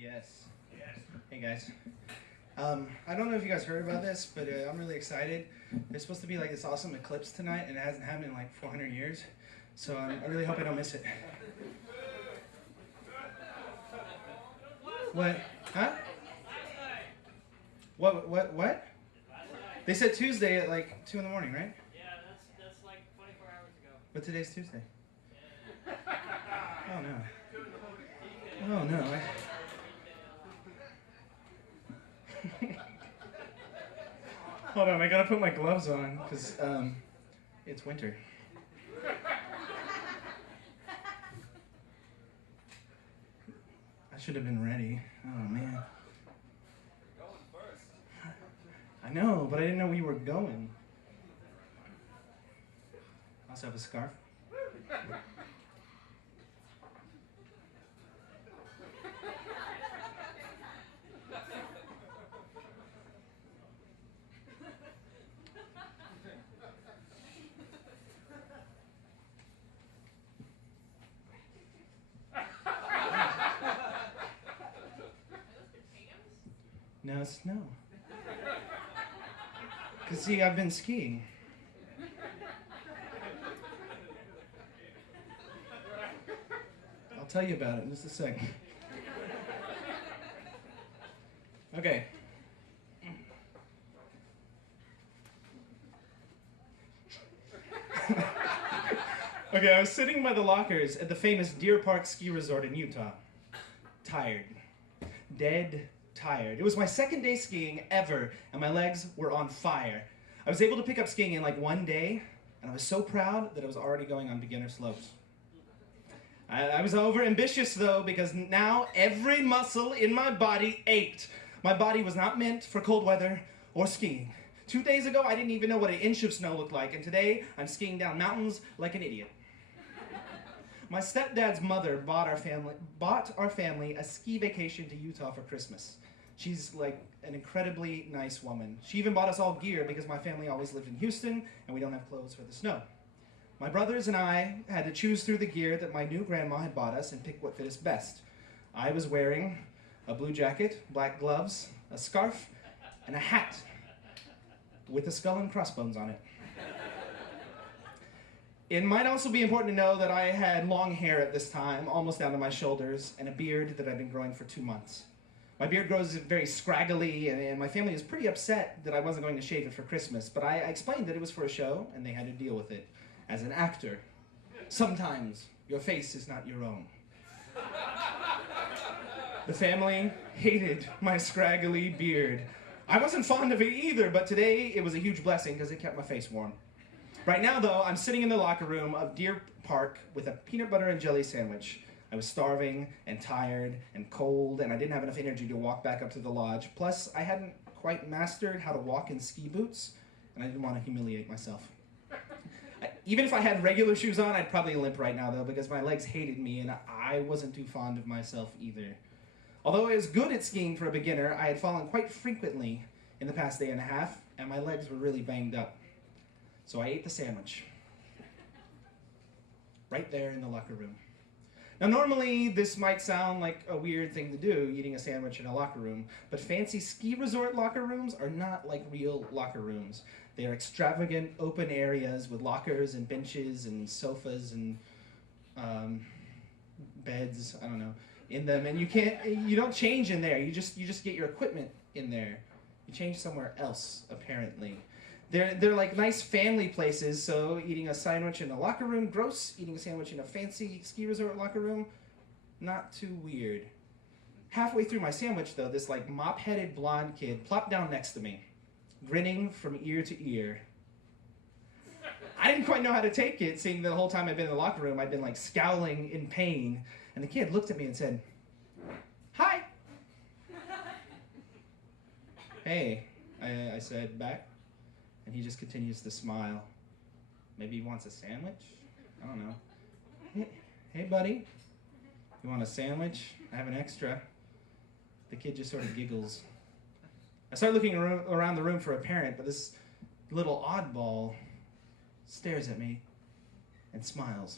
Yes. Hey guys. I don't know if you guys heard about this, but I'm really excited. There's supposed to be like this awesome eclipse tonight, and it hasn't happened in like 400 years. So I really hope I don't miss it. What? Huh? What? They said Tuesday at like 2 in the morning, right? Yeah, that's like 24 hours ago. But today's Tuesday. Yeah. Oh no. Oh no. Hold on, I gotta put my gloves on because it's winter. I should have been ready. Oh man. Going first. I know, but I didn't know we were going. I also have a scarf. No, it's snow. Cause see, I've been skiing. I'll tell you about it in just a second. Okay. Okay, I was sitting by the lockers at the famous Deer Park ski resort in Utah. Tired. Dead tired. It was my second day skiing ever, and my legs were on fire. I was able to pick up skiing in like one day, and I was so proud that I was already going on beginner slopes. I was over ambitious though, because now every muscle in my body ached. My body was not meant for cold weather or skiing. 2 days ago, I didn't even know what an inch of snow looked like, and today I'm skiing down mountains like an idiot. My stepdad's mother bought our family a ski vacation to Utah for Christmas. She's like an incredibly nice woman. She even bought us all gear because my family always lived in Houston and we don't have clothes for the snow. My brothers and I had to choose through the gear that my new grandma had bought us and pick what fit us best. I was wearing a blue jacket, black gloves, a scarf, and a hat with a skull and crossbones on it. It might also be important to know that I had long hair at this time, almost down to my shoulders, and a beard that I'd been growing for 2 months. My beard grows very scraggly, and my family was pretty upset that I wasn't going to shave it for Christmas, but I explained that it was for a show, and they had to deal with it. As an actor, sometimes your face is not your own. The family hated my scraggly beard. I wasn't fond of it either, but today it was a huge blessing because it kept my face warm. Right now, though, I'm sitting in the locker room of Deer Park with a peanut butter and jelly sandwich. I was starving and tired and cold, and I didn't have enough energy to walk back up to the lodge. Plus, I hadn't quite mastered how to walk in ski boots, and I didn't want to humiliate myself. Even if I had regular shoes on, I'd probably limp right now, though, because my legs hated me, and I wasn't too fond of myself either. Although I was good at skiing for a beginner, I had fallen quite frequently in the past day and a half, and my legs were really banged up. So I ate the sandwich. Right there in the locker room. Now normally this might sound like a weird thing to do, eating a sandwich in a locker room, but fancy ski resort locker rooms are not like real locker rooms. They are extravagant open areas with lockers and benches and sofas and beds, I don't know, in them, and you don't change in there. You just get your equipment in there. You change somewhere else, apparently. They're like nice family places, so eating a sandwich in a locker room, gross. Eating a sandwich in a fancy ski resort locker room, not too weird. Halfway through my sandwich, though, this like mop-headed blonde kid plopped down next to me, grinning from ear to ear. I didn't quite know how to take it, seeing the whole time I'd been in the locker room, I'd been like scowling in pain, and the kid looked at me and said, "Hi." "Hey," I said back. And he just continues to smile. Maybe he wants a sandwich? I don't know. Hey buddy, you want a sandwich? I have an extra." The kid just sort of giggles. I start looking around the room for a parent, but this little oddball stares at me and smiles.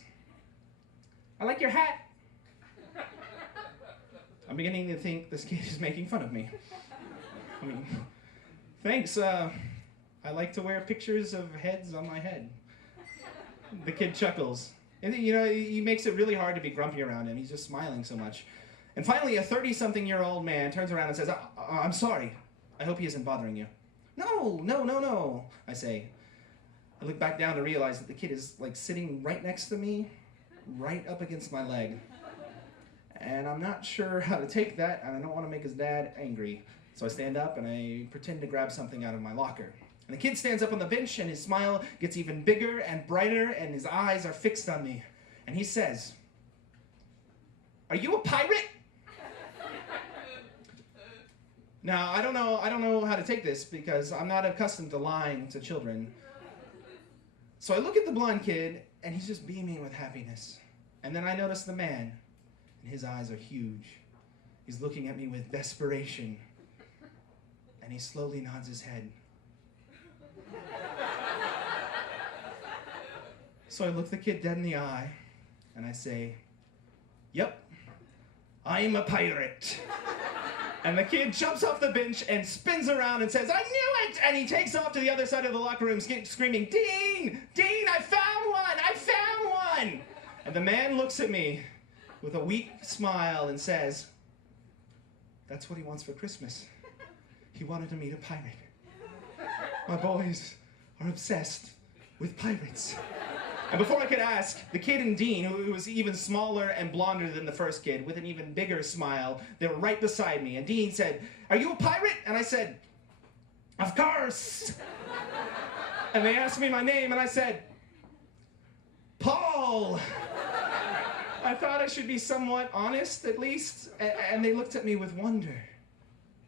"I like your hat." I'm beginning to think this kid is making fun of me. I mean, thanks. I like to wear pictures of heads on my head. The kid chuckles. And, you know, he makes it really hard to be grumpy around him. He's just smiling so much. And finally, a 30-something-year-old man turns around and says, I'm sorry. I hope he isn't bothering you. No, I say. I look back down to realize that the kid is, like, sitting right next to me, right up against my leg. And I'm not sure how to take that, and I don't want to make his dad angry. So I stand up and I pretend to grab something out of my locker. And the kid stands up on the bench, and his smile gets even bigger and brighter, and his eyes are fixed on me. And he says, "Are you a pirate?" Now, I don't know how to take this because I'm not accustomed to lying to children. So I look at the blonde kid, and he's just beaming with happiness. And then I notice the man, and his eyes are huge. He's looking at me with desperation, and he slowly nods his head. So I look the kid dead in the eye, and I say, "Yep, I'm a pirate." And the kid jumps off the bench and spins around and says, "I knew it!" And he takes off to the other side of the locker room screaming, "Dean! Dean, I found one! I found one!" And the man looks at me with a weak smile and says, "That's what he wants for Christmas. He wanted to meet a pirate. My boys are obsessed with pirates." And before I could ask, the kid and Dean, who was even smaller and blonder than the first kid, with an even bigger smile, they were right beside me. And Dean said, "Are you a pirate?" And I said, "Of course." And they asked me my name, and I said, "Paul." I thought I should be somewhat honest, at least, and they looked at me with wonder.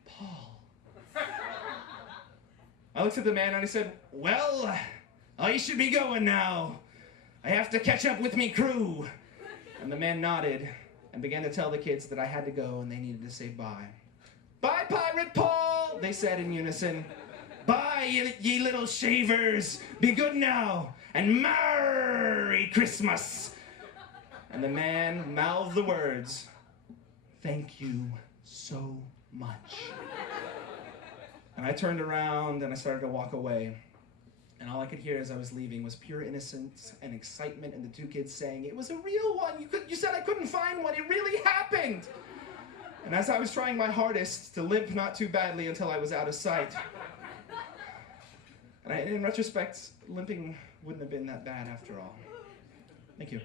"Paul." I looked at the man and I said, "Well, I should be going now. I have to catch up with me crew." And the man nodded and began to tell the kids that I had to go and they needed to say bye. "Bye, Pirate Paul," they said in unison. "Bye, ye little shavers. Be good now, and Merry Christmas." And the man mouthed the words, "Thank you so much." And I turned around and I started to walk away. And all I could hear as I was leaving was pure innocence and excitement and the two kids saying, "It was a real one. You said I couldn't find one. It really happened." And as I was trying my hardest to limp not too badly until I was out of sight. And in retrospect, limping wouldn't have been that bad after all. Thank you.